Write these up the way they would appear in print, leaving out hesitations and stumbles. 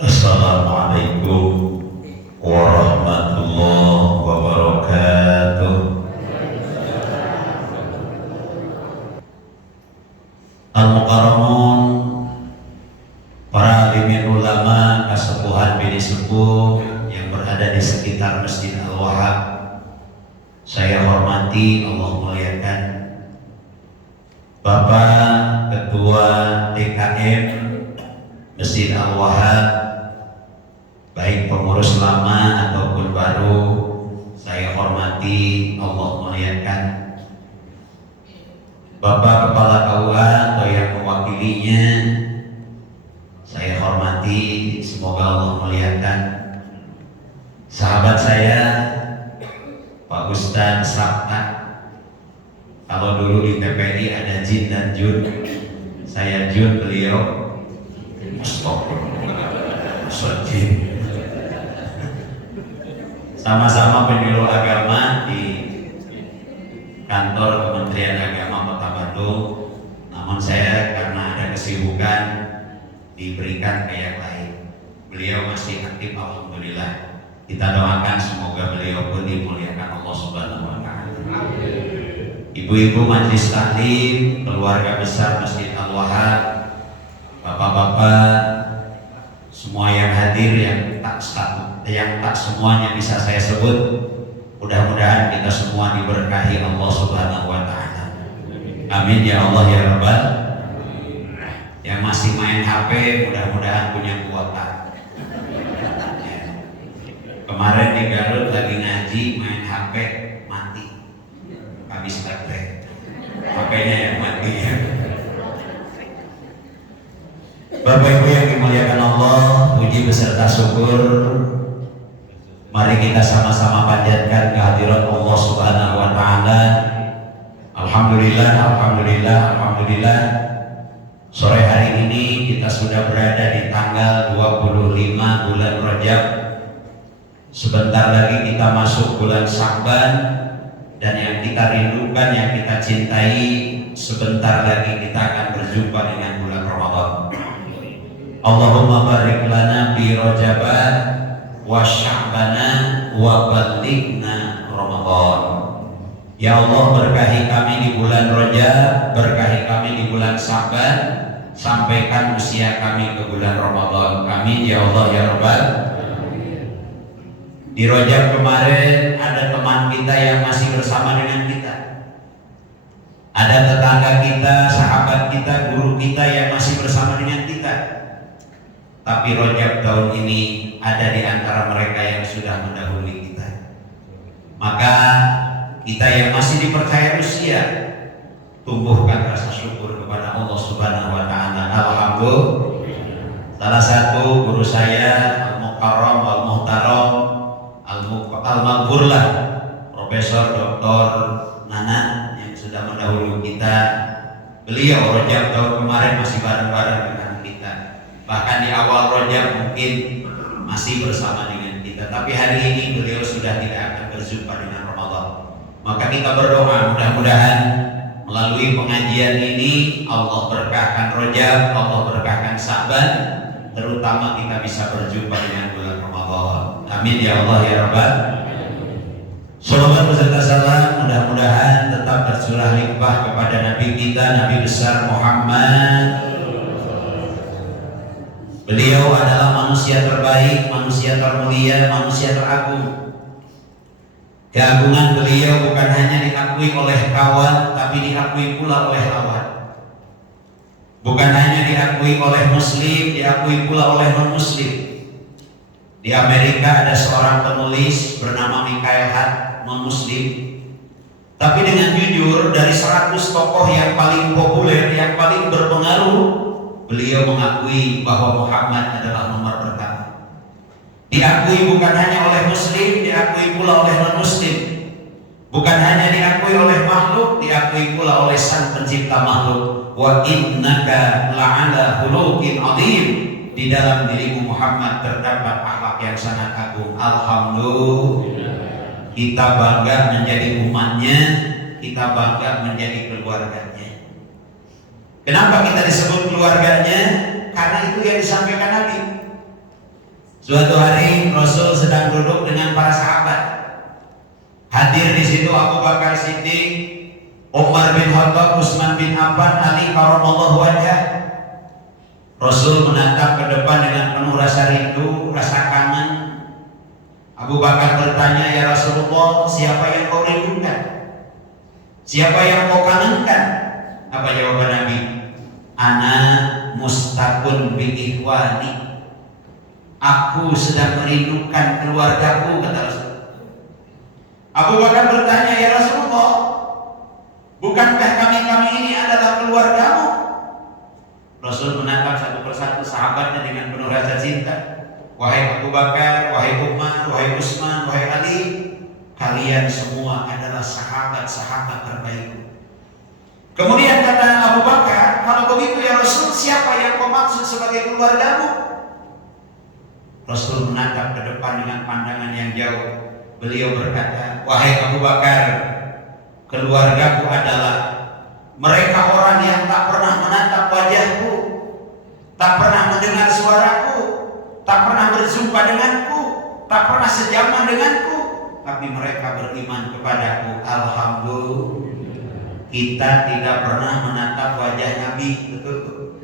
Assalamualaikum warahmatullahi wabarakatuh. Al-Mukarramun, para alimin ulama, kasepuhan bini sepuh yang berada di sekitar Masjid Al-Wahhab, saya hormati, Allah muliakan Bapak Ketua TKM Masjid Al-Wahhab, baik pengurus lama ataupun baru, saya hormati, Allah muliakan Bapak Kepala KUA atau yang mewakilinya, saya hormati, semoga Allah muliakan sahabat saya Pak Ustadz Sabta. Kalau dulu di TPI ada Jin dan Jun, saya Jun, beliau Astagfirullahaladzim. Sama-sama penyuluh agama di kantor Kementerian Agama Kota Bandung, namun saya karena ada kesibukan diberikan ke yang lain. Beliau masih aktif, alhamdulillah. Kita doakan semoga beliau pun dimuliakan Allah Subhanahu wa Ta'ala. Ibu-ibu majelis taklim, keluarga besar Masjid Al-Wahhab, bapak-bapak, semua yang hadir, yang tak semuanya bisa saya sebut, mudah-mudahan kita semua diberkahi Allah Subhanahu wa Ta'ala. Amin ya Allah ya Rabbal. Yang masih main HP mudah-mudahan punya kuota. Kemarin di Garut lagi ngaji, main HP mati, habis baterai, makanya yang mati ya. Bapak Ibu yang dimuliakan Allah, puji beserta syukur, mari kita sama-sama panjatkan kehadirat Allah Subhanahu wa Ta'ala. Alhamdulillah, alhamdulillah, alhamdulillah. Sore hari ini kita sudah berada di tanggal 25 bulan Rajab. Sebentar lagi kita masuk bulan Sya'ban, dan yang kita rindukan, yang kita cintai, sebentar lagi kita akan berjumpa dengan bulan Ramadan. Allahumma barik lana fi Rajaban wa Sya'bana wa ballighna Ramadan. Ya Allah, berkahi kami di bulan Rajab, berkahi kami di bulan Sya'ban, sampaikan usia kami ke bulan Ramadan. Amin ya Allah ya Rabbal. Di Rajab kemarin ada teman kita yang masih bersama dengan kita, ada tetangga kita, sahabat kita, guru kita yang masih bersama dengan kita. Tapi Rajab tahun ini ada di antara mereka yang sudah mendahului kita. Maka kita yang masih dipercaya usia, tumbuhkan rasa syukur kepada Allah Subhanahu wa Ta'ala. Alhamdulillah. Salah satu guru saya, Al-Mukarram, Al-Muhtaram, Al-Maghfurlah, Profesor Dr. Nana yang sudah mendahului kita. Beliau Rajab tahun kemarin masih bareng-bareng dengan kita. Bahkan di awal Rajab mungkin masih bersama dengan kita, tapi hari ini beliau sudah tidak akan berjumpa dengan Ramadan. Maka kita berdoa mudah-mudahan melalui pengajian ini Allah berkahkan Rajab, Allah berkahkan Sya'ban, terutama kita bisa berjumpa dengan bulan Ramadan. Amin ya Allah ya Rabbal. Salawat beserta salam mudah-mudahan tetap tercurah limpah kepada Nabi kita, Nabi besar Muhammad. Beliau adalah manusia terbaik, manusia termulia, manusia teragung. Keagungan beliau bukan hanya diakui oleh kawan, tapi diakui pula oleh lawan. Bukan hanya diakui oleh muslim, diakui pula oleh non-muslim. Di Amerika ada seorang penulis bernama Michael Hart, non-muslim. Tapi dengan jujur, dari 100 tokoh yang paling populer, yang paling berpengaruh, beliau mengakui bahwa Muhammad adalah nomor pertama. Diakui bukan hanya oleh muslim, diakui pula oleh non-muslim. Bukan hanya diakui oleh makhluk, diakui pula oleh sang pencipta makhluk. Wa innaka la'ala khuluqin 'adzim. Di dalam dirimu Muhammad terdapat akhlak yang sangat agung. Alhamdulillah. Kita bangga menjadi umatnya, kita bangga menjadi keluarganya. Kenapa kita disebut keluarganya? Karena itu yang disampaikan Nabi. Suatu hari Rasul sedang duduk dengan para sahabat. Hadir di situ Abu Bakar Siddiq, Umar bin Khattab, Utsman bin Affan, Ali karramallahu wajhah. Rasul menatap ke depan dengan penuh rasa rindu, rasa kangen. Abu Bakar bertanya, "Ya Rasulullah, siapa yang kau rindukan? Siapa yang kau kangenkan?" Apa jawaban Nabi? "Ana mustaqun bi ikhwani." Aku sedang merindukan keluargaku, kata Rasul. Abu Bakar bertanya, "Ya Rasulullah, bukankah kami ini adalah keluargamu?" Rasul menatap satu persatu sahabatnya dengan penuh rasa cinta. "Wahai Abu Bakar, wahai Umar, wahai Utsman, wahai Ali, kalian semua adalah sahabat-sahabat terbaikku." Kemudian kata Abu Bakar, "Kalau begitu ya Rasul, siapa yang kau maksud sebagai keluargamu?" Rasul menatap ke depan dengan pandangan yang jauh. Beliau berkata, "Wahai Abu Bakar, keluargaku adalah mereka orang yang tak pernah menatap wajahku, tak pernah mendengar suaraku, tak pernah berjumpa denganku, tak pernah sejaman denganku, tapi mereka beriman kepadaku." Alhamdulillah, kita tidak pernah menatap wajah Nabi, betul?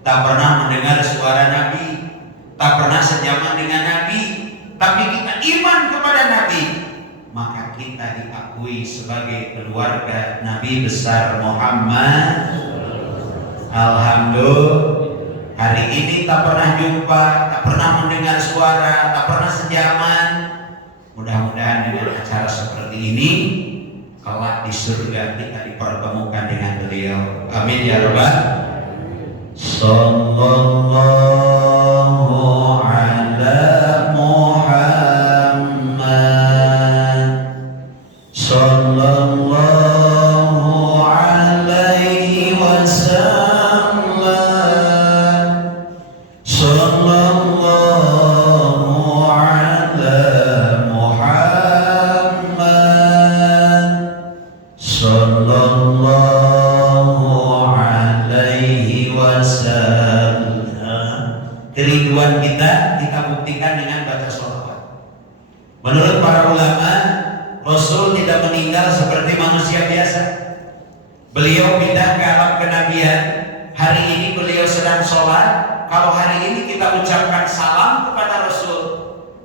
Tak pernah mendengar suara Nabi, tak pernah sejaman dengan Nabi, tapi kita iman kepada Nabi, maka kita diakui sebagai keluarga Nabi besar Muhammad. Alhamdulillah, hari ini tak pernah jumpa, tak pernah mendengar suara, tak pernah sejaman. Mudah-mudahan dengan acara seperti ini, kelak di surga kita dipertemukan dengan beliau. Amin ya rabbal. Sallallahu ala Muhammad, sallallahu alaihi wasallam, sallallahu ala Muhammad, sallallahu alaihi wasallam. Kerinduan kita buktikan dengan baca sholawat. Menurut para ulama, Rasul tidak meninggal seperti manusia biasa. Beliau pindah ke alam kenabian. Hari ini beliau sedang sholat. Kalau hari ini kita ucapkan salam kepada Rasul,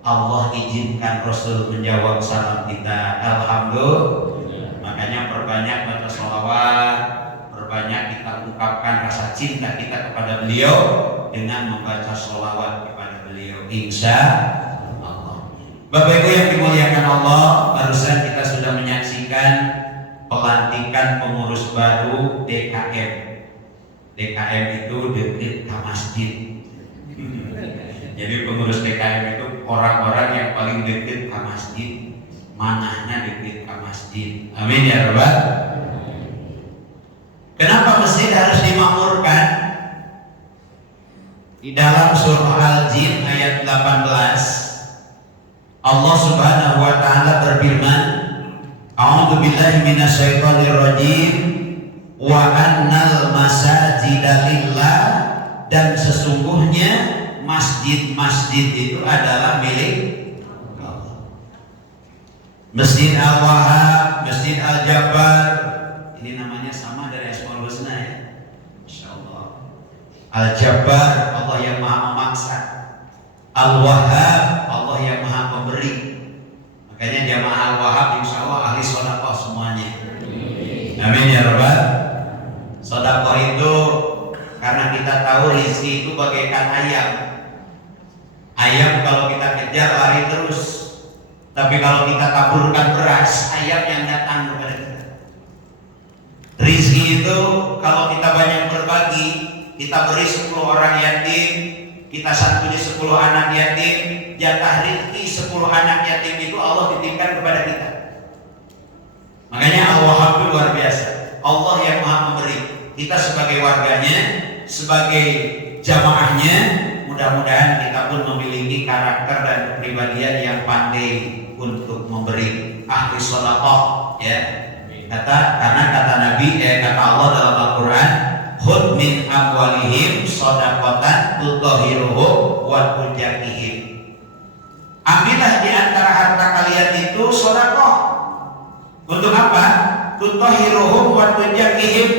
Allah izinkan Rasul menjawab salam kita. Alhamdulillah. Makanya perbanyak baca sholawat, perbanyak kita ungkapkan rasa cinta kita kepada beliau dengan membaca sholawat kepada beliau, insya Allah. Bapak Ibu yang dimuliakan Allah, barusan kita sudah menyaksikan pelantikan pengurus baru DKM. DKM itu dekat ke masjid. Jadi pengurus DKM itu orang-orang yang paling dekat ke masjid, manahnya dekat ke masjid. Amin ya rabbal. Kenapa masjid harus dimakmurkan? Di dalam surah Al-Jin ayat 18, Allah Subhanahu wa taala berfirman, "A'udzu billahi minasyaitonir rajim, wa annal masajida lillah," dan sesungguhnya masjid-masjid itu adalah milik Allah. Masjid Al-Wahhab, Masjid Al-Jabbar, ini namanya sama dari Asmaul Husna ya. Insyaallah. Al-Jabbar, Allah yang maha memaksa. Al-Wahhab, Allah yang maha pemberi. Makanya jamaah Al-Wahhab insya Allah ahli sedekah semuanya. Amin ya rabbal. Sedekah itu karena kita tahu rezeki itu bagaikan ayam. Ayam kalau kita kejar lari terus, tapi kalau kita taburkan beras, ayam yang datang kepada kita. Rezeki itu kalau kita banyak berbagi, kita beri 10 orang yatim, kita santuni 10 anak yatim, jatah rezeki 10 anak yatim itu Allah titipkan kepada kita. Makanya Allah itu luar biasa. Allah yang maha memberi. Kita sebagai warganya, sebagai jamaahnya, mudah-mudahan kita pun memiliki karakter dan kepribadian yang pandai untuk memberi, ahli sedekah ya. Karena kata Nabi, kata Allah dalam Al-Quran, "Khudh min amwalihim shadaqatan tutahhiruhum wa tuzakkihim." Ambillah di antara harta kalian itu sedekah. Untuk apa? Tutahhiruhum wa tuzakkihim.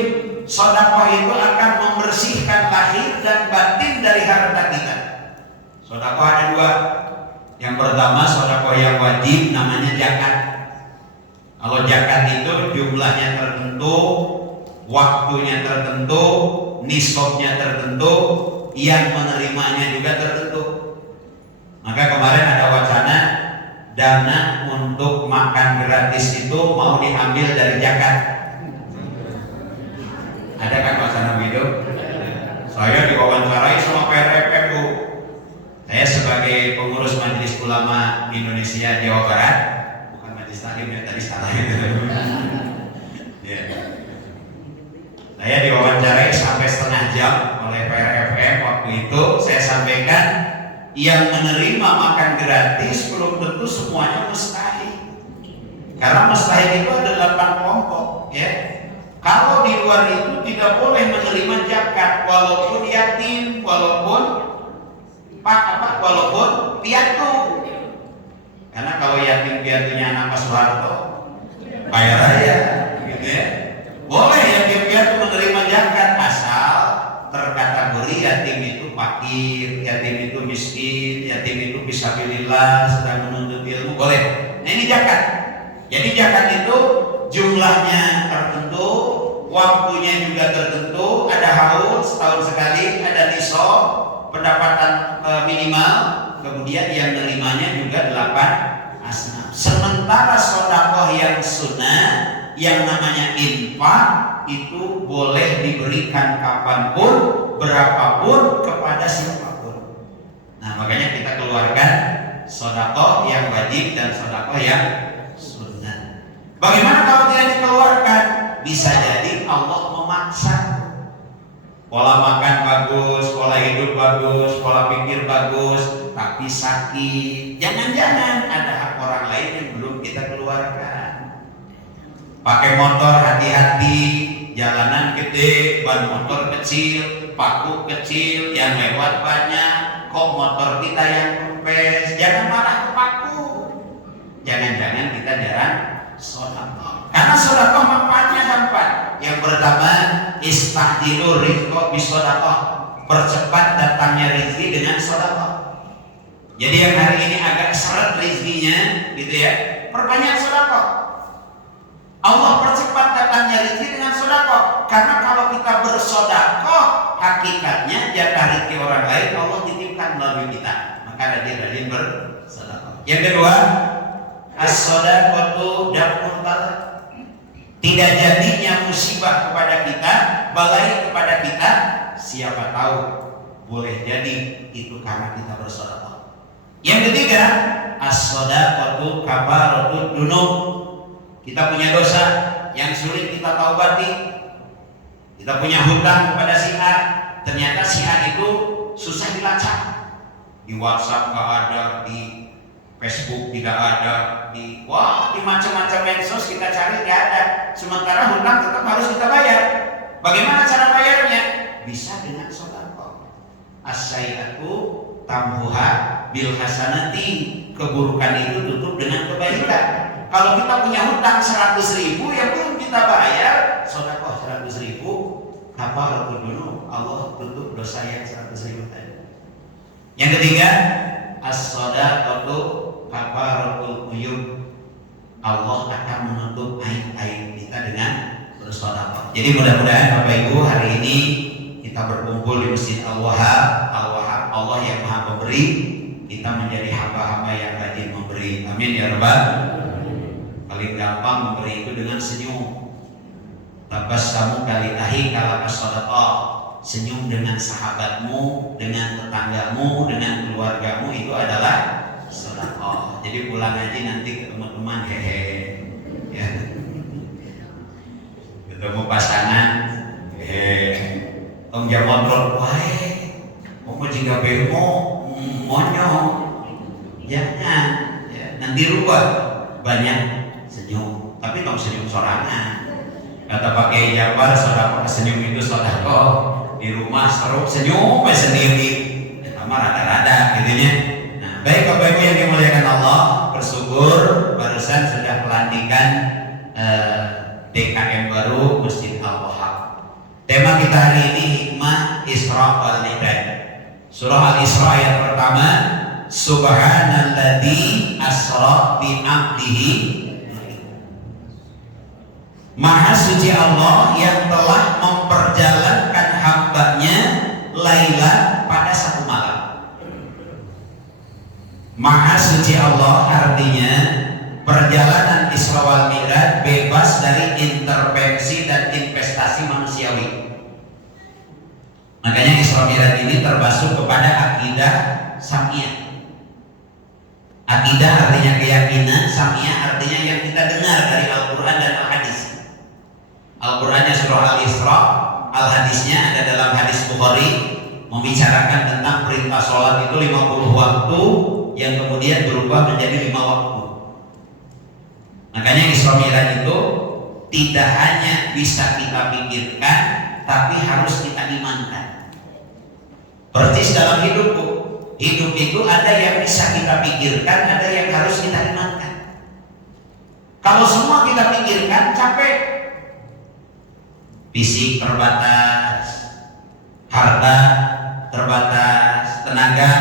Sedekah itu akan membersihkan lahir dan batin dari harta kita. Sedekah ada dua. Yang pertama sedekah yang wajib namanya zakat. Kalau zakat itu jumlahnya tertentu, waktunya tertentu, nisabnya tertentu, yang menerimanya juga tertentu. Maka kemarin ada wacana dana untuk makan gratis itu mau diambil dari zakat. Ada kan wacana video? Saya diwawancarai sama PRFF Bu. Saya sebagai pengurus Majelis Ulama Indonesia Jawa Barat, bukan Majelis Taklim ya, tadi salah itu. Ya. Saya diwawancarai sampai setengah jam oleh PRFF. Waktu itu saya sampaikan yang menerima makan gratis belum tentu semuanya mustahil. Karena mustahil itu ada 8 kelompok, ya. Kalau di luar itu tidak boleh menerima zakat, walaupun yatim, walaupun piatu. Karena kalau yatim piatunya anak Pak Soeharto, bayar aja, gitu ya. Boleh yatim piatu menerima zakat asal terkategori yatim itu fakir, yatim itu miskin, yatim itu fisabilillah, sedang menuntut ilmu, boleh. Nah ini zakat. Jadi zakat itu jumlahnya tertentu, waktunya juga tertentu, ada haul setahun sekali, ada nisab, pendapatan minimal, kemudian yang menerimanya juga 8 asnaf. Sementara sedekah yang sunnah, yang namanya infak, itu boleh diberikan kapanpun, berapapun, kepada siapapun. Nah makanya kita keluarkan sedekah yang wajib dan sedekah yang sunnah. Bagaimana kalau tidak dikeluarkan? Bisa jadi Allah memaksa. Pola makan bagus, pola hidup bagus, pola pikir bagus, tapi sakit. Jangan-jangan ada hak orang lain yang belum kita keluarkan. Pakai motor hati-hati, jalanan gede, ban motor kecil, paku kecil, yang lewat banyak, kok motor kita yang kempes. Jangan marah ke paku. Jangan-jangan kita jarang sedekah. Karena sedekah manfaatnya gampang. Yang pertama, istahjilu rizqa bisedekah. Percepat datangnya rezeki dengan sedekah. Jadi yang hari ini agak seret rezekinya, gitu ya, perbanyak sedekah. Allah percepat datangnya rezeki dengan sedekah. Karena kalau kita bersedekah, hakikatnya jatah rezeki orang lain Allah titipkan melalui kita. Maka rajin-rajin bersedekah. Yang kedua, as-shadaqatu daf'ul bala. Tidak jadinya musibah kepada kita, balai kepada kita, siapa tahu boleh jadi itu karena kita bersedekah. Yang ketiga, as-shadaqatu kafaratud dzunub. Kita punya dosa yang sulit kita taubati. Kita punya hutang kepada si A, ternyata si A itu susah dilacak. Di WhatsApp nggak ada, di Facebook tidak ada, di macam-macam medsos kita cari nggak ada. Sementara hutang tetap harus kita bayar. Bagaimana cara bayarnya? Bisa dengan sedekah. As-sayyi'atu tamhuha bil hasanati. Keburukan itu tutup dengan kebaikan. Kalau kita punya hutang 100.000 yang belum kita bayar, sedekah 100.000, kafaratud dzunub, Allah tutup dosa yang 100.000 tadi. Yang ketiga, as-shadaqatu kafaratul uyub. Allah akan menutup aib-aib kita dengan bersedekah. Jadi mudah-mudahan Bapak Ibu hari ini kita berkumpul di Masjid Al-Wahhab, Allah yang Maha Pemberi, kita menjadi hamba-hamba yang rajin memberi. Amin ya rabbal. Paling gampang memberi itu dengan senyum. Tabassamu kali ahi kala as-shadaqah. Senyum dengan sahabatmu, dengan tetanggamu, dengan keluargamu, itu adalah sedekah. Jadi pulang aja nanti ketemu teman hehe, ya. Ketemu pasangan hehe. Tong jamon wae. Mau jika bemo monyo. Jangan, ya. Nanti rubah banyak senyum, tapi tong senyum sorangan. Kata pakai Jabar, sedekah senyum itu sedekah. Di rumah seru senyum sendiri, sama rada-rada gitunya. Nah Baik Bapak Ibu yang dimuliakan Allah, bersyukur barusan sudah pelantikan DKM baru Masjid Al-Wahhab. Tema kita hari ini hikmah Isra wal Mi'raj. Surah Al-Isra ayat pertama, Subhanalladzi asra bi 'abdihi. Maha suci Allah yang telah memperjalankan hambanya Laila pada satu malam. Maha suci Allah artinya perjalanan Isra wal Mi'raj bebas dari intervensi dan investasi manusiawi. Makanya Isra Mi'raj ini termasuk kepada akidah Sam'iyah. Akidah artinya keyakinan, Sam'iyah artinya yang kita dengar dari Al-Quran dan Al-Hadis. Al-Qurannya surah Al-Isra, Al-Hadisnya ada dalam hadis Bukhari membicarakan tentang perintah sholat itu 50 waktu yang kemudian berubah menjadi 5 waktu. Makanya Isra Mi'raj itu tidak hanya bisa kita pikirkan, tapi harus kita imankan. Persis dalam hidupku, hidup itu ada yang bisa kita pikirkan, ada yang harus kita imankan. Kalau semua kita pikirkan, capek. Fisik terbatas, harta terbatas, tenaga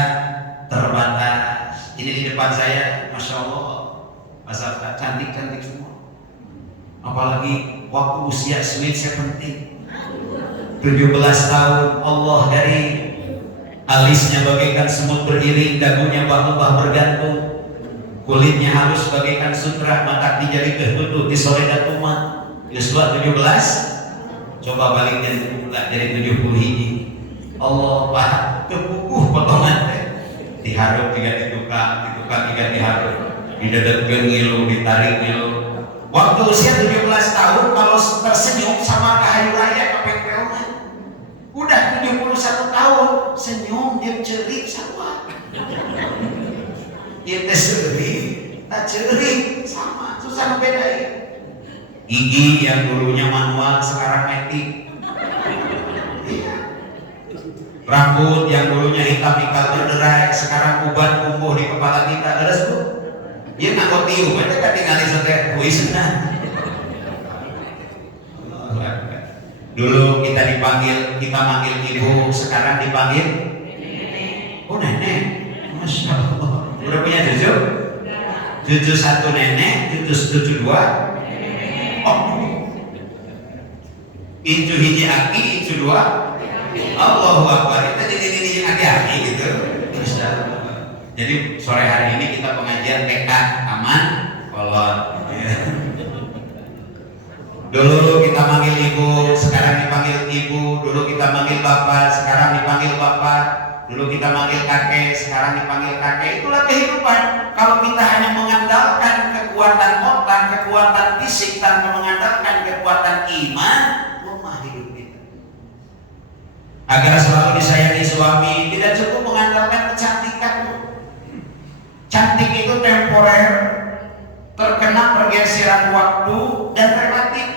terbatas. Ini di depan saya, Masya Allah, masyarakat cantik-cantik semua. Apalagi waktu usia sweet 17 tahun, Allah dari alisnya bagaikan semut beriring, dagunya bak-bak bergantung, kulitnya halus bagaikan sutra, mata dijadi kehutu, disore dan umat. Yuswa 17, coba baliknya dari 70 ini. Allah Pak, kepukuh potongan diharap juga ditukar juga diharap, didedekkan ngilu, ditarik ngilu. Waktu usia 17 tahun kalau tersenyum sama kahayu raya kepek-peongan. Udah 71 tahun senyum dia cerik sama. Dia cerik, tak cerik sama, susah bedain. Gigi yang dulunya manual sekarang metik. Rambut yang dulunya hitam ikal berderai sekarang uban tumbuh di kepala kita. Terus bu, dia nggak tiup, aja kan tinggal setiap puisna. Dulu kita manggil ibu, sekarang dipanggil oh nenek. Masya Allah. Udah punya cucu? Cucu 1 nenek, cucu 2. Oh, itu hiji aki, itu 2. Allahu Akbar. Itu ini aki-aki gitu. Jadi sore hari ini kita pengajian TK aman kolot. Dulu kita manggil ibu, sekarang dipanggil ibu. Dulu kita manggil bapak, sekarang dipanggil bapak. Dulu kita manggil kakek, sekarang dipanggil kakek. Itulah kehidupan. Kalau kita hanya mengandalkan kekuatan otak, kekuatan fisik tanpa mengandalkan kekuatan iman, lemah hidup kita. Agar selalu disayangi suami, tidak cukup mengandalkan kecantikan. Cantik itu temporer, terkena pergeseran waktu dan relatif.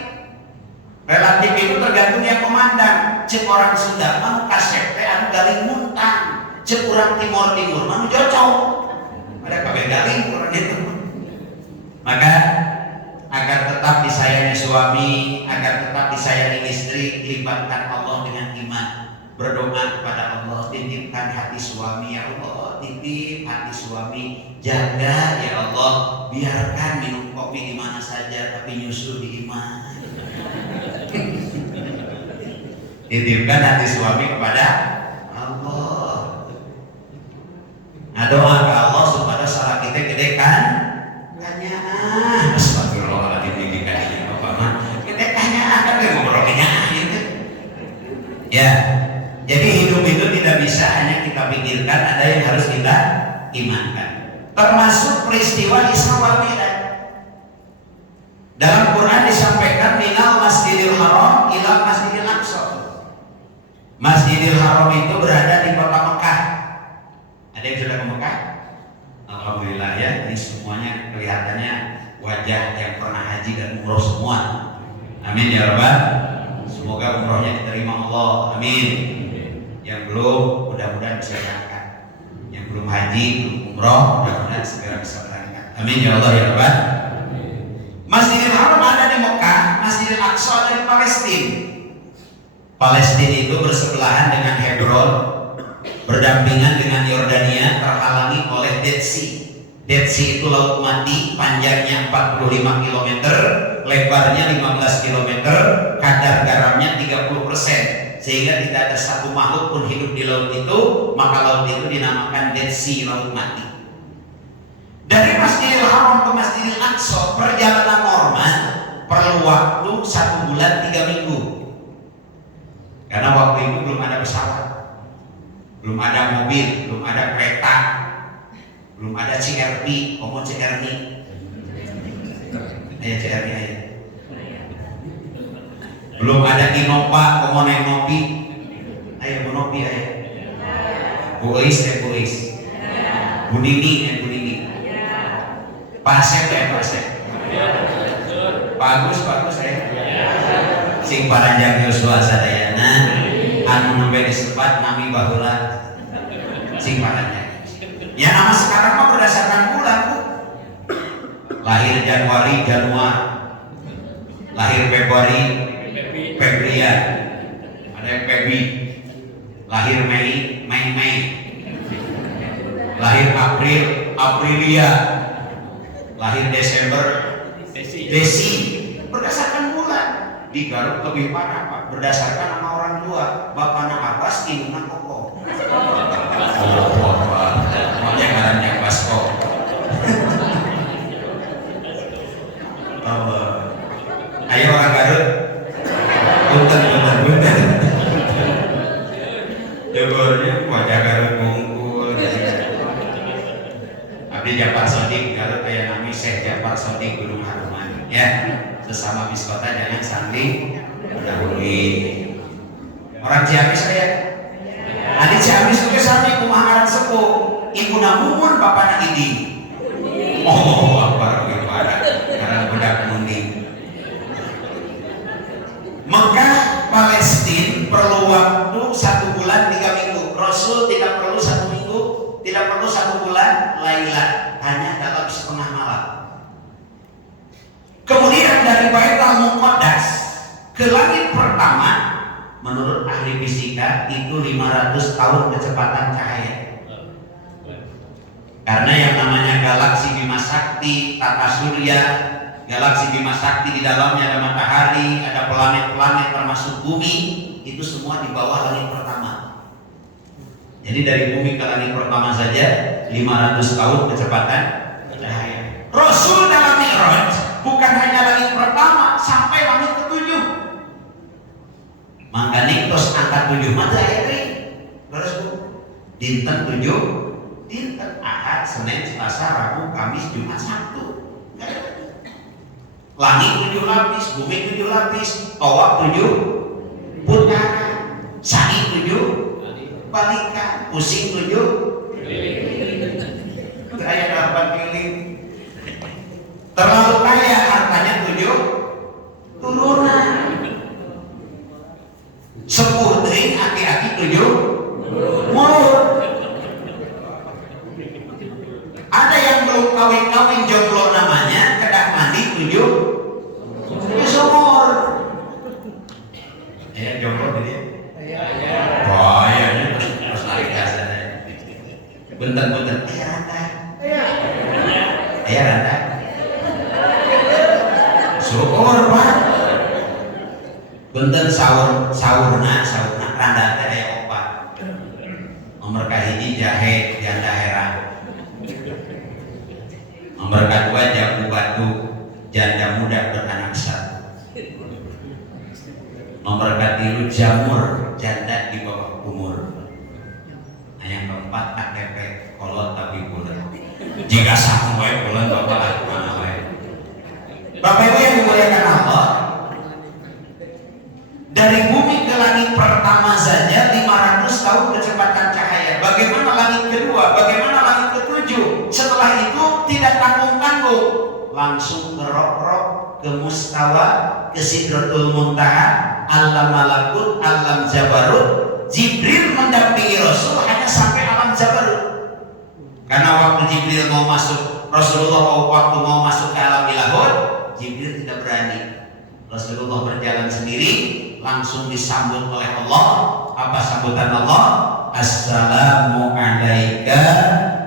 Relatif itu tergantung yang memandang. Cek orang Sunda, manu kasep, anu galing muntang. Cek orang timur, manu jocok. Ada kabeh galing orang itu. Maka agar tetap disayangi suami, agar tetap disayangi istri, libatkan Allah dengan iman. Berdoa kepada Allah, titipkan hati suami, ya Allah, titip hati suami, jaga ya Allah, biarkan minum kopi di mana saja tapi nyusu di iman. Titipkan hati suami kepada Allah. Nah, doa ke Allah supaya salah kita gede kan? Kanyaan. Astagfirullahaladzim, ini kayaknya apa mah? Gede kanyaan kan dia ngobrol kanyaan gitu. Ya, jadi hidup itu tidak bisa hanya kita pikirkan, ada yang harus kita imankan. Termasuk peristiwa Isra wal Mi'raj. Dalam Quran disampaikan minal Masjidil Haram ila Masjidil Aqsa. Masjidil Haram itu berada di kota Mekah. Ada yang sudah ke Mekah? Alhamdulillah ya, ini semuanya kelihatannya wajah yang pernah haji dan umroh semua. Amin ya Rabbal. Semoga umrohnya diterima Allah. Amin. Yang belum, mudah-mudahan bisa berangkat. Yang belum haji, belum umroh, mudah-mudahan segera bisa berangkat. Amin ya Allah ya Rabbal. Masjidil Haram ada di Mekah, Masjidil Aqsa ada di Palestina. Palestina itu bersebelahan dengan Hebron, berdampingan dengan Yordania, terhalangi oleh Dead Sea. Dead Sea itu laut mati, panjangnya 45 km, lebarnya 15 km, kadar garamnya 30%, sehingga tidak ada satu makhluk pun hidup di laut itu, maka laut itu dinamakan Dead Sea, laut mati. Dari Masjidil Haram ke Masjidil Aqsa perjalanan normal perlu waktu 1 bulan 3 minggu, karena waktu itu belum ada pesawat, belum ada mobil, belum ada kereta, belum ada CRP, ngomong CRP, CRP aja. Belum ada Innova, ngomong naik Nopi, ayo Nopi ayo. Bu Ois, Bu Nini, Bu Nini. Pak Asep ya, Pak Asep. Bagus ya. Sing paranjang Yosua sadayana, anu nembe disebat nami baheula. Sing paranjang. Ya nama sekarang mah berdasarkan bulan Bu. Lahir Januari, lahir Februari, Februari, ada yang Febri. Lahir Mei, lahir April, Aprilia, lahir Desember, Desi. Berdasarkan bulan. Di Garut lebih parah Pak, berdasarkan nama orang tua. Bapaknya Abbas, ibunya Koko. Maunya ngarannya Basko. Ayo orang Garut. Punten. Jogornya wajah Garut ngungkul. Abdi Japar Sodik Garut aya nami Syekh Japar Sodik Gunung Haruman. Ya, sesama biskota jangan saling mendahului. Orang Ciamis saya. Adi Ciamis juga sami kumaha ngaran sepuh. Ibu namumun bapakna Idi. Oh, apa gimana? Karena budak munding. Mekah Palestina perlu waktu 1 bulan 3 minggu. Rasul tidak perlu 1 minggu, tidak perlu 1 bulan, lailah, hanya dalam setengah malam. Kemudian dari Baitul Muqaddas ke langit pertama, menurut ahli fisika itu 500 tahun kecepatan cahaya. Karena yang namanya galaksi Bima Sakti, Tata Surya, galaksi Bima Sakti di dalamnya ada matahari, ada planet-planet termasuk bumi, itu semua di bawah langit pertama. Jadi dari bumi ke langit pertama saja 500 tahun kecepatan cahaya. Rasul dalam Mi'raj bukan hanya langit pertama, sampai langit ke-7. Makanya terus angka 7 mata ya, terus Bu, dinten 7, dinten Ahad, Senin, Selasa, Rabu, Kamis, Jumat, Sabtu. Langit 7 lapis, bumi 7 lapis, tawaf 7 putaran, sa'i 7 balikan, pusing 7 kaya 8 keliling. Terlalu kaya, hartanya 7 turunan. Sepuh teuing, aki-aki 7 mulut. Ada yang belum kawin-kawin jomblo namanya, kedah mandi 7 sumur. Ya jomblo jadi. Oh iya, terus lari ke sana. Bentar. Ayah randa. Syukur Pak. Bentar sahurna randa teh aya opat. Nomor kahiji jahe janda herang. Nomor kedua jamu batu janda muda beranak satu. Nomor ketiga jamur janda di bawah umur. Nah, yang keempat KTP kolot tapi bulan. Jika sah wae bulan bapak mana wae. Bapak Ibu yang dimuliakan Allah, dari bumi ke langit pertama saja 500 tahun kecepatan cahaya. Bagaimana langit kedua? Bagaimana langit ke-7? Setelah itu tidak tanggung-tanggung, langsung ngerok-rok ke mustawa, ke Sidratul Muntaha, alam malakut, alam jabarut. Jibril mendampingi Rasul hanya sampai alam jabarut. Karena waktu Jibril mau masuk, Rasulullah waktu mau masuk ke alam lahud, Jibril tidak berani. Rasulullah berjalan sendiri, langsung disambut oleh Allah. Apa sambutan Allah? Assalamu alayka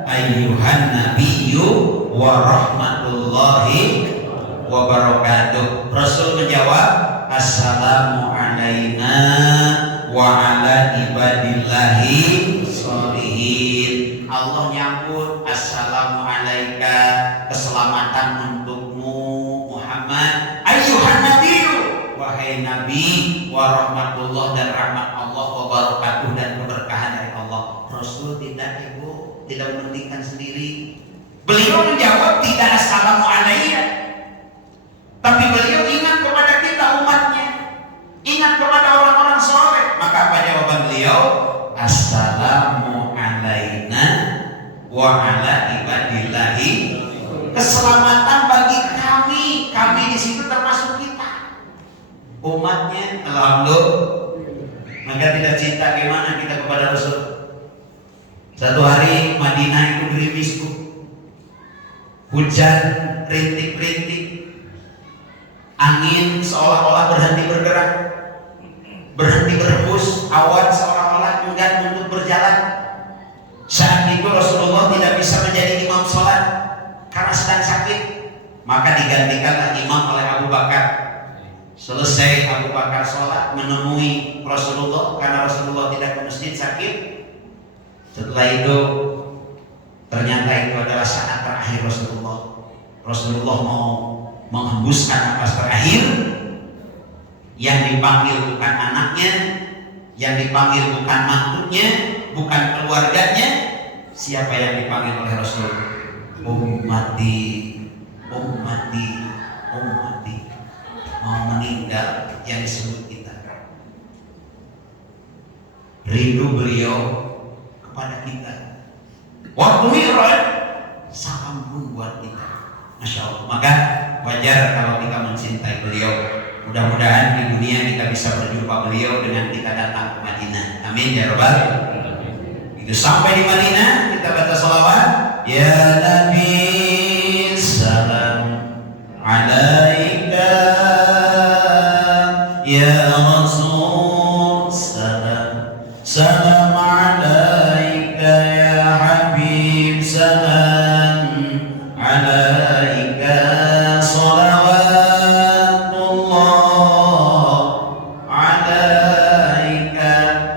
ayyuhan nabiyyu wa rahmatullahi wa barakatuh. Rasul menjawab, assalamu alayna wa ala ibadillahi sholihin. Allah nyambut, assalamu alayka, keselamatan untukmu Muhammad, ayyuhan nabiyyu, wahai nabi, wa rahmatullah, dan rahmat Allah, wa barakatuh, dan keberkahan dari Allah. Rasul tidak mementingkan sendiri. Beliau menjawab tidak assalamu alayya, tapi beliau ingat kepada kita umatnya, ingat kepada orang-orang soleh. Maka apa jawaban beliau? Assalamu alayna wa ala ibadillahi. Keselamatan bagi kami di situ termasuk kita, umatnya. Alhamdulillah. Maka tidak cinta gimana kita kepada Rasul. Satu hari Madinah itu gerimis, hujan rintik-rintik, angin seolah-olah berhenti bergerak, berhenti berhembus, awan seolah-olah enggan untuk berjalan. Saat itu Rasulullah tidak bisa menjadi imam sholat karena sedang sakit, maka digantikanlah imam oleh Abu Bakar. Selesai Abu Bakar sholat menemui Rasulullah karena Rasulullah tidak ke masjid, sakit. Setelah itu ternyata itu adalah saat terakhir Rasulullah. Rasulullah mau menghembuskan nafas terakhir. Yang dipanggil bukan anaknya, yang dipanggil bukan mantunya, bukan keluarganya. Siapa yang dipanggil oleh Rasul? Ummati, ummati, ummati. Mau meninggal yang disebut kita. Rindu beliau kepada kita. Waktu Mi'raj, salam pun buat kita. Masya Allah. Maka wajar kalau kita mencintai beliau. Mudah-mudahan di dunia kita bisa berjumpa beliau dengan kita datang ke Madinah. Amin ya Rabbal. Itu sampai di Madinah kita baca salawat. Ya Nabi salam alaika, ya Rasul salam, salam alaika, ya Habib salam alaika, salawatullah alaika.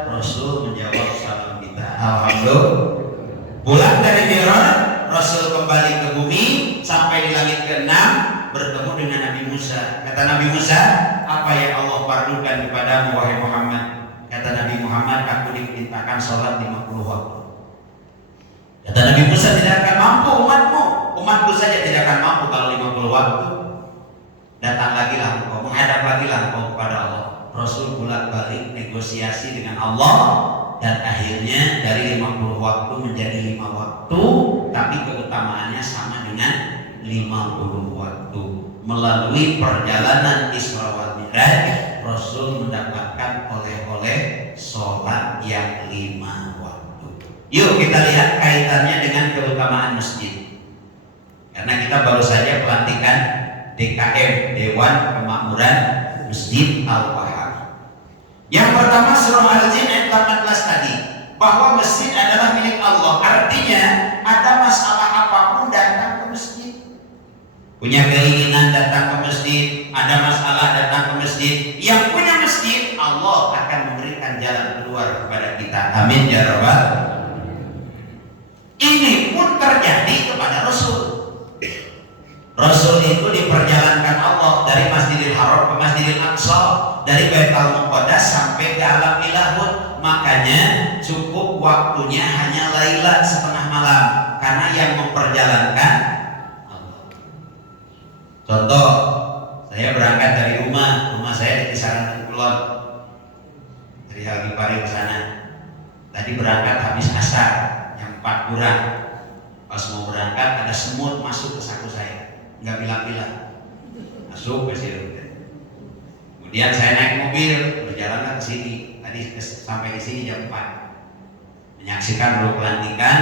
Rasul menjawab salam kita. Alhamdulillah. Pulang dari Mi'raj, Rasul kembali ke bumi sampai di langit ke-6 bertemu dengan Nabi Musa. Kata Nabi Musa, apa yang Allah fardukan kepadamu wahai Muhammad? Kata Nabi Muhammad, aku diperintahkan sholat 50 waktu. Kata Nabi Musa, tidak akan mampu umatku saja tidak akan mampu kalau 50 waktu. Datang lagi lah engkau, menghadap lagi lah engkau kepada Allah. Rasul bolak-balik negosiasi dengan Allah, dan akhirnya dari 50 waktu menjadi 5 waktu, tapi keutamaannya sama dengan 50 waktu. Melalui perjalanan Isra wal Mi'raj, Rasul mendapatkan oleh-oleh sholat yang 5 waktu. Yuk kita lihat kaitannya dengan keutamaan masjid. Karena kita baru saja pelantikan DKM, Dewan Kemakmuran Masjid Al-Wahhab. Yang pertama surah Al-Jin ayat 18 tadi, bahwa masjid adalah milik Allah. Artinya ada masalah apapun datang ke masjid. Punya keinginan datang ke masjid, ada masalah datang ke masjid. Yang punya masjid, Allah akan memberikan jalan keluar kepada kita. Amin ya Rabbal. Ini pun terjadi kepada Rasul. Rasul itu diperjalankan Allah dari Masjidil Haram ke Masjidil Aqsa, dari Baitul Muqaddas sampai ke alam lahud. Makanya cukup waktunya hanya lailah setengah malam, karena yang memperjalankan Allah. Contoh, saya berangkat dari rumah saya di kisaran Kulon, dari Halgipari ke sana. Tadi berangkat habis asar jam 4 kurang. Pas mau berangkat ada semut masuk ke saku saya, nggak bilang-bilang, masuk ke situ. Kemudian saya naik mobil, berjalan ke sini. Tadi sampai di sini jam 4, menyaksikan dulu pelantikan.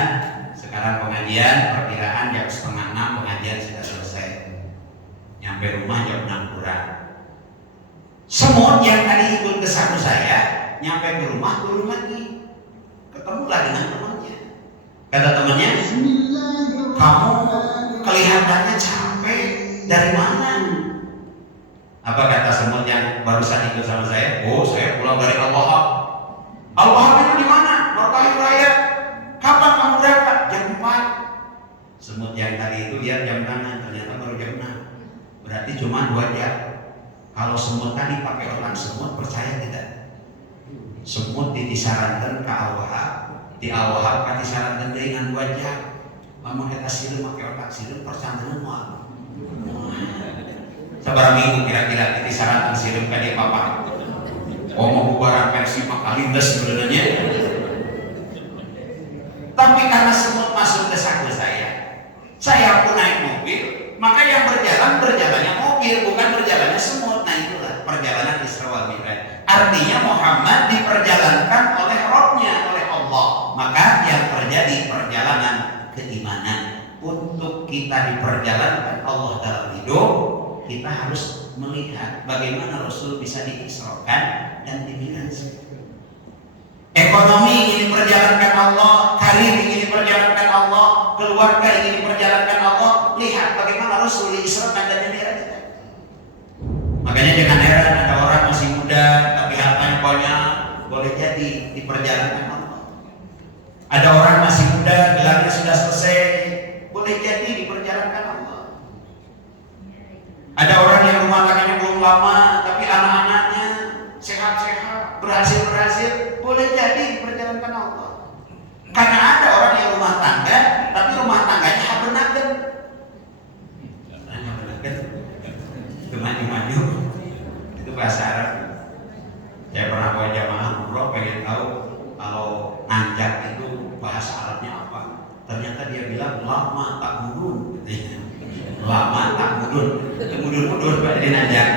Sekarang Sekarang pengajian perkiraan jam 5:30 pengajian sudah selesai. Nyampe rumah jam 6 kurang. Semut yang tadi ikut ke saku saya nyampe ke rumah turun lagi. Ketemulah dengan temannya. Kata temannya, kamu kelihatannya capek, dari mana? Apa kata semut yang barusan ikut sama saya? Oh, saya pulang dari Al-Wahab. Al-Wahab itu di mana? Martahib Raya. Kapan kamu berangkat? Jam 4. Semut yang tadi itu lihat jam tangan, ternyata baru jam 6. Berarti cuma 2 jam. Kalau semut tadi pakai otak semut, percaya tidak? Semut disarankan ke Al-Wahab, di Al-Wahab kan disarankan dengan 2 jam. Mama kita sirum pakai otak sirum percandaan mual. Seberapa minggu kira-kira disarankan sirum ke dia papa? Oh, mau bubaran versi makalindes sebenarnya. Tapi karena semut masuk ke saku saya pun naik mobil, maka yang berjalannya mobil, bukan berjalannya semut. Nah itulah perjalanan Isra wal Mi'raj. Artinya Muhammad diperjalankan oleh Rabb-nya, oleh Allah. Maka yang terjadi perjalanan keimanan. Untuk kita diperjalankan Allah dalam hidup, kita harus melihat bagaimana Rasul bisa diisrakan dan dimi'rajkan. Ekonomi ingin diperjalankan Allah, karir ingin diperjalankan Allah, keluarga ingin diperjalankan Allah. Lihat bagaimana Rasul diisrakan dan dimi'rajkan. Makanya jangan heran ada orang masih muda tapi hartanya banyak, boleh jadi diperjalankan Allah. Ada orang masih muda, gelarnya sudah selesai, boleh jadi diperjalankan Allah. Ada orang yang rumah tangganya belum lama tapi anak-anaknya sehat-sehat, berhasil, boleh jadi diperjalankan Allah. Karena ada orang yang rumah tangga tapi rumah tangganya habenaken. Itu maju-maju. Itu bahasa Arab. Saya pernah bawa jamaah umroh, pengen tahu kalau nanjak itu bahasa Arabnya apa. Ternyata dia bilang lama tak mudun. Lama tak mudun. Mudun-mudun Pak, jadi nanjak.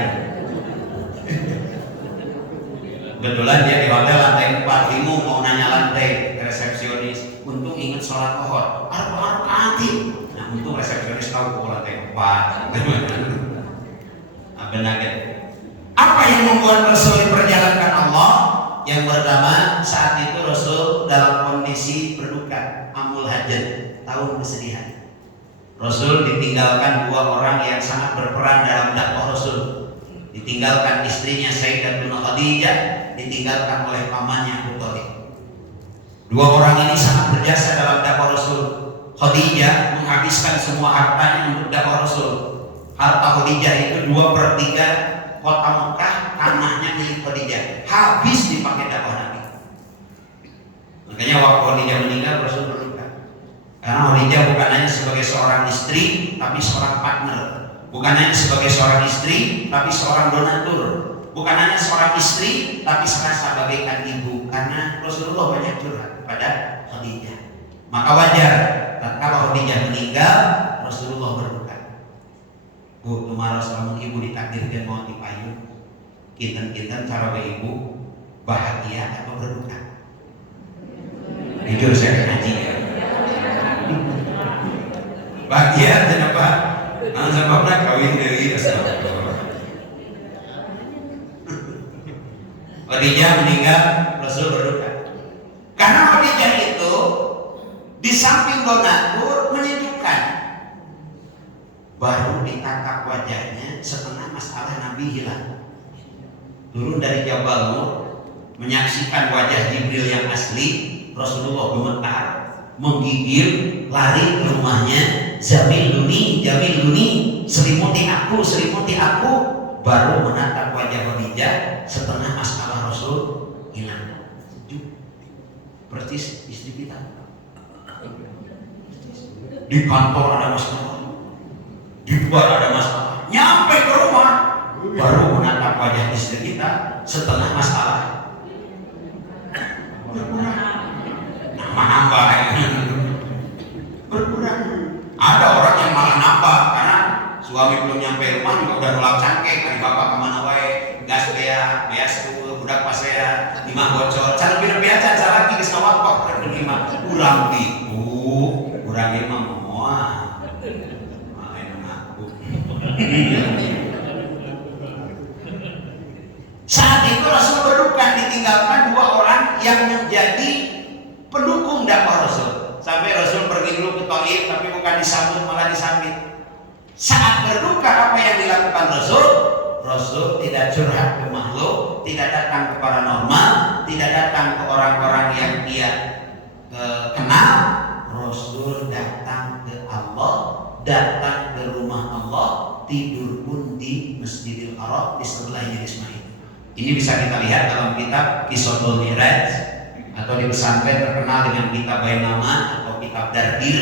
Kebetulan dia di hotel lantai 4, bingung mau nanya lantai, resepsionis. Untung ingat sholat zuhur, arba rakaat. Nah untung resepsionis tahu lantai 4. Apa yang membuat Rasul diperjalankan Allah? Yang pertama, saat itu Rasul dalam kondisi berduka, amul hajat, tahun kesedihan. Rasul ditinggalkan 2 orang yang sangat berperan dalam dakwah Rasul. Ditinggalkan istrinya Sayyidatuna Khadijah, ditinggalkan oleh pamannya Abu Thalib. 2 orang ini sangat berjasa dalam dakwah Rasul. Khadijah menghabiskan semua hartanya untuk dakwah Rasul. Harta Khadijah itu 2/3 kota Mekah, tanahnya milik Khadijah, habis dipakai dakwah Nabi. Makanya waktu Khadijah meninggal Rasul berduka. Karena Khadijah bukan hanya sebagai seorang istri, tapi seorang partner. Bukan hanya sebagai seorang istri, tapi seorang donatur. Bukan hanya seorang istri, tapi serasa bagaikan ibu. Karena Rasulullah banyak curhat kepada Khadijah. Maka wajar kalau Khadijah meninggal, Rasulullah berduka. Bu, tumaros lamun ibu ditakdirkan mau dipayung, kinten-kinten cara ibu bahagia atau berduka? Jujur saya ngaji ya. Bahagia kenapa? Nah, sebabnya kawin dari astagfirullah. Khadijah meninggal, Rasul berduka. Karena Khadijah itu di samping donatur menyejukkan. Baru ditangkap wajahnya setengah masalah Nabi hilang. Turun dari Jabal Nur, menyaksikan wajah Jibril yang asli, Rasulullah gemetar, menggigil, lari ke rumahnya. Jamiluni, selimuti aku, baru menatap wajah Khadijah, setengah masalah Rasul hilang. Sejuk, persis istri kita. Di kantor ada masalah, di luar ada masalah, nyampe ke rumah, baru menatap wajah istri kita, setengah masalah berkurang. Nambah berkurang. Ada orang yang malah nambah karena suami belum nyampe rumah juga udah nolak cangkeng, hari bapak kemana wae, gas bea budak pasea, imah bocor, cara lebih aja, cara lagi geus ngawak kok urang Saat itu Rasul berduka ditinggalkan dua orang yang menjadi pendukung dakwah Rasul. Sampai Rasul pergi dulu ke Thaif, tapi bukan disambut malah disambit. Saat berduka apa yang dilakukan Rasul? Rasul tidak curhat ke makhluk, tidak datang ke paranormal, tidak datang ke orang-orang yang dia kenal. Rasul datang ke Allah, datang ke rumah Allah, tidur pun di Masjidil Haram di sebelahnya Ismail. Ini bisa kita lihat dalam kitab Qissatul Mi'raj atau di pesantren terkenal dengan kitab Bainama atau kitab Dardir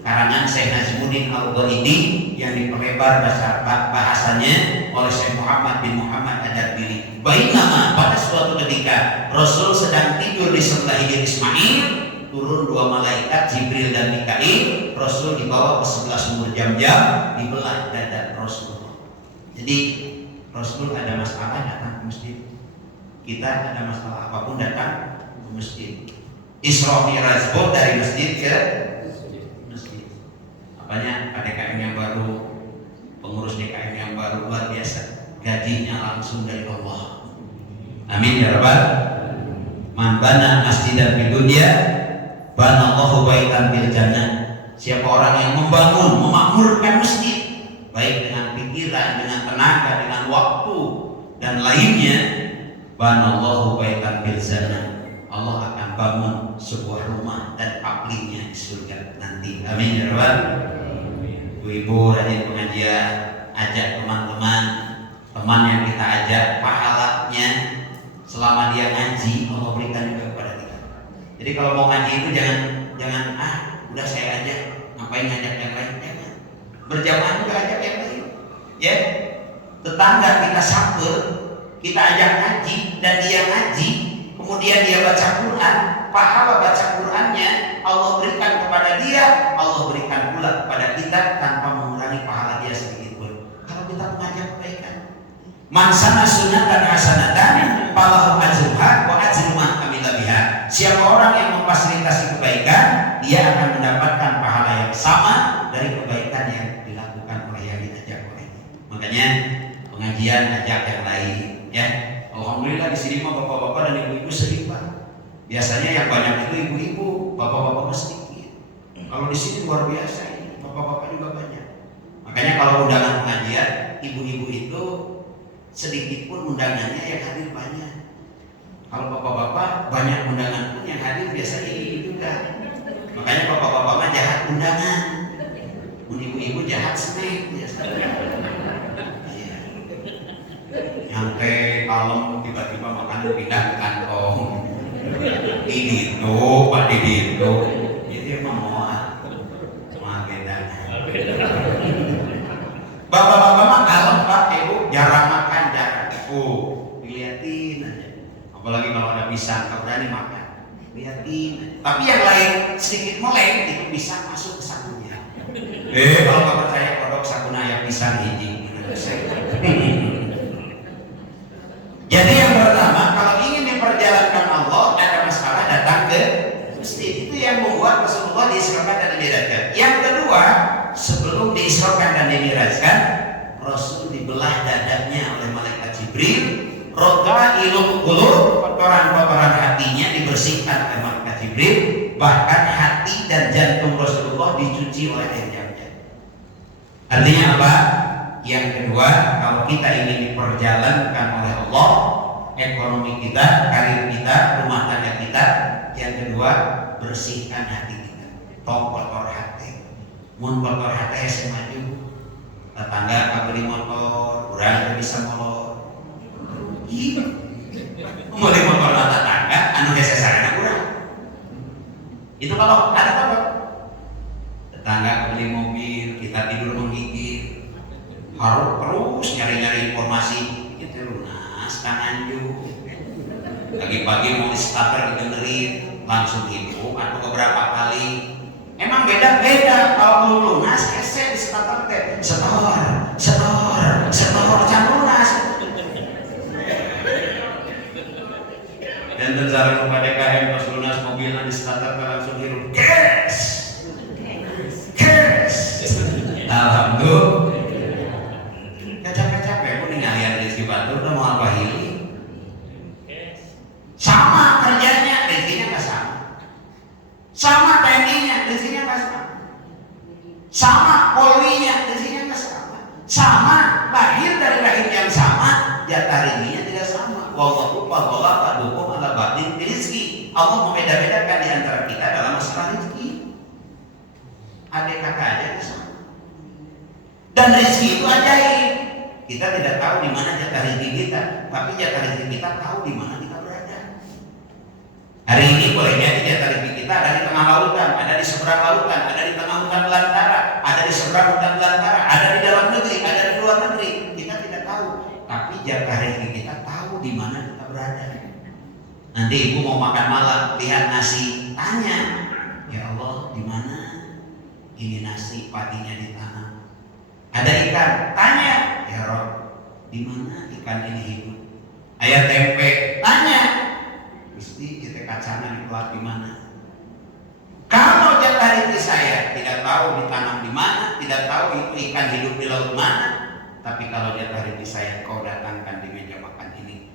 karangan Syekh Najmuddin Al-Ghaidi yang diperlebar bahasanya oleh Syekh Muhammad bin Muhammad Ad-Darbili. Bainama, pada suatu ketika Rasul sedang tidur di sebelah Ismail, turun dua malaikat Jibril dan Mikail. Rasul dibawa ke sebelah sumur Jam-Jam, dibelah dada Rasulullah. Jadi Rasul ada masalah datang ke masjid. Kita ada masalah apapun datang ke masjid. Isra Mi'raj dari masjid ke masjid. Apanya DKM yang baru, pengurus DKM yang baru luar biasa, gajinya langsung dari Allah. Amin ya rabbal. Man bana masjidan fid dunya banallahu baitan fil jannah. Siapa orang yang membangun, memakmurkan masjid, baik dengan pikiran, dengan tenaga, dengan waktu dan lainnya, banallahu baitan fil jannah. Allah akan bangun sebuah rumah dan pablingnya di surga nanti. Amin ya rabbal. Ibu-ibu rajin pengajian, ajak teman-teman, teman yang kita ajak pahalanya selama dia ngaji Allah berikan juga kepada kita. Jadi kalau mau ngaji itu jangan udah saya ajak, ngapain ngajak yang lain, jangan. Berjamaah juga ajak yang lain. Ya, tetangga kita sambil kita ajak ngaji dan dia ngaji, kemudian dia baca Quran, pahala baca Qurannya Allah berikan kepada dia, Allah berikan pula kepada kita tanpa mengurangi pahala dia sedikit pun. Kalau kita mengajak kebaikan, man sana sunatan hasanatan falahu ajruha wa ajru man amila biha. Siapa orang yang memfasilitasi kebaikan, dia akan mendapatkan pahala yang sama dari kebaikan yang dilakukan oleh yang diajak olehnya. Makanya pengajian ajak yang lain, ya. Alhamdulillah di sini mah bapak-bapak dan ibu-ibu sedikit. Biasanya yang banyak itu ibu-ibu, bapak-bapak sedikit. Kalau di sini luar biasa ini, bapak-bapak juga banyak. Makanya kalau undangan pengajian, ibu-ibu itu sedikit pun undangannya yang hadir banyak. Kalau bapak-bapak banyak undangan pun yang hadir biasanya ibu juga. Makanya bapak-bapak mah jahat undangan, ibu-ibu jahat snack biasanya. Nyantai kalem tiba-tiba makan pindah ke kantong. Didito, Pak Didito, itu emang moal, cuma beda. Bapak-bapak mah kalem Pak, Ibu, jarang makan, jarang. Diliatin aja. Apalagi kalau ada pisang, nggak berani makan, liatin. Tapi yang lain sedikit meleng, itu pisang masuk ke sakunya. Kalau nggak percaya kodok sakuna yang pisang hiji. Jadi yang pertama, kalau ingin diperjalankan Allah, ada masalah datang ke masjid. Itu yang membuat Rasulullah diisrakan dan dimi'rajkan. Yang kedua, sebelum diisrakan dan dimi'rajkan, Rasul dibelah dadanya oleh malaikat Jibril. Raqailul qulub, kotoran-kotoran hatinya dibersihkan oleh malaikat Jibril. Bahkan hati dan jantung Rasulullah dicuci oleh air Zam-Zam. Artinya apa? Yang kedua, kalau kita ingin diperjalankan oleh Allah, ekonomi kita, karir kita, rumah tangga kita, yang kedua, bersihkan hati kita. Tong kotor hati. Mun kotor hati saya maju. Tetangga kabeli motor, kurang bisa molor. Iya. Mulai motor tetangga, anu geus sarana kurang. Itu kalau ada apa? Tetangga kabeli mobil, kita tidur menggigil. Harus terus nyari-nyari informasi. Itu lunas, kananju. Pagi-pagi mau di starter didengerin, langsung hidup atau beberapa kali. Emang beda-beda. Kalau belum lunas, di starter teh setor, can lunas. Dan terjadi kepada DKM pas lunas mobilnya di starter langsung hidup. Gas. Alhamdulillah. sama polinya, rezekinya sama, lahir dari rahim yang sama, jatah rezekinya tidak sama. Wallahu fadhala ba'dukum ala ba'din rizki. Allah membeda-bedakan di antara kita dalam masalah rezeki. Adik kakak aja sama. Dan rezeki itu ajaib. Kita tidak tahu di mana jatah rezeki kita, tapi jatah rezeki kita tahu di mana kita berada. Hari ini boleh jadi jatah rezeki kita ada di tengah lautan, ada di seberang lautan, ada di tengah hutan belantara, ada di seberang hutan belantara, ada di dalam negeri, ada di luar negeri. Kita tidak tahu, tapi jatah rezeki kita tahu di mana kita berada. Nanti ibu mau makan malam, lihat nasi, tanya, ya Allah, di mana ini nasi, padinya ditanam? Ada ikan, tanya, ya Rob, di mana ikan ini hidup? Ayat tempe, tanya, Gusti kita kacangnya dikeluar di mana? Kalau jatah rezeki saya tidak tahu ditanam di mana, tidak tahu itu ikan hidup di laut mana, tapi kalau jatah rezeki saya kau datangkan di meja makan ini,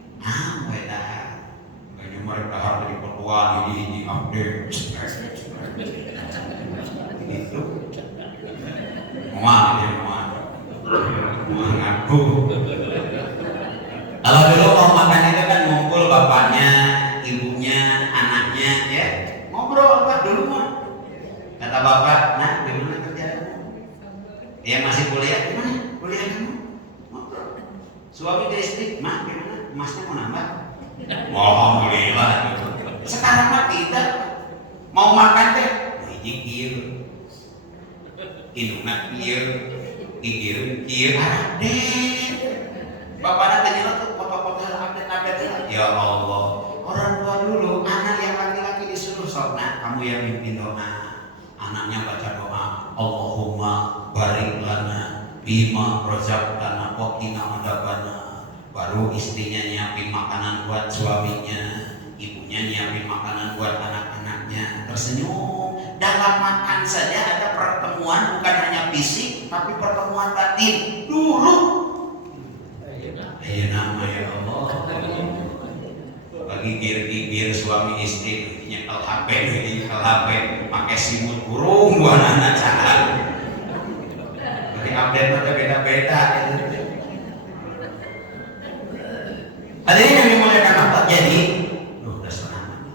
beda. Kayaknya mereka harus diperkuat ini update. Itu, mau ngaku. Kalau dulu mau makan itu kan ngumpul bapaknya, ibunya, anaknya, ya ngobrol apa dulu mah. Kata bapak, nah gimana kerjaanmu? Ya masih kuliah, gimana kuliah kamu? Ngobrol. Suami ke istri, mah gimana? Masnya mau nambah? Alhamdulillah. Sekarang mah tidak mau makan teh, hiji kieu, indungna kieu. Kieu Raden. Bapaknya tanya tuh foto-foto update. Ya Allah, orang tua dulu anak yang laki-laki disuruh sholat, kamu yang mimpin doa, anaknya baca doa, Allahumma barik lana bima razaqtana wa qina adzabana. Baru istrinya nyiapin makanan buat suaminya, ibunya nyiapin makanan buat anak-anaknya, tersenyum. Dalam makan saja ada pertemuan, bukan hanya fisik tapi pertemuan batin dulu. Ya nama ya Allah. Bagi gigir suami istri nyekel HP, pakai simut burung buat anak cahat. Jadi update itu beda-beda. Hadirin yang dimuliakan Allah, jadi udah setengah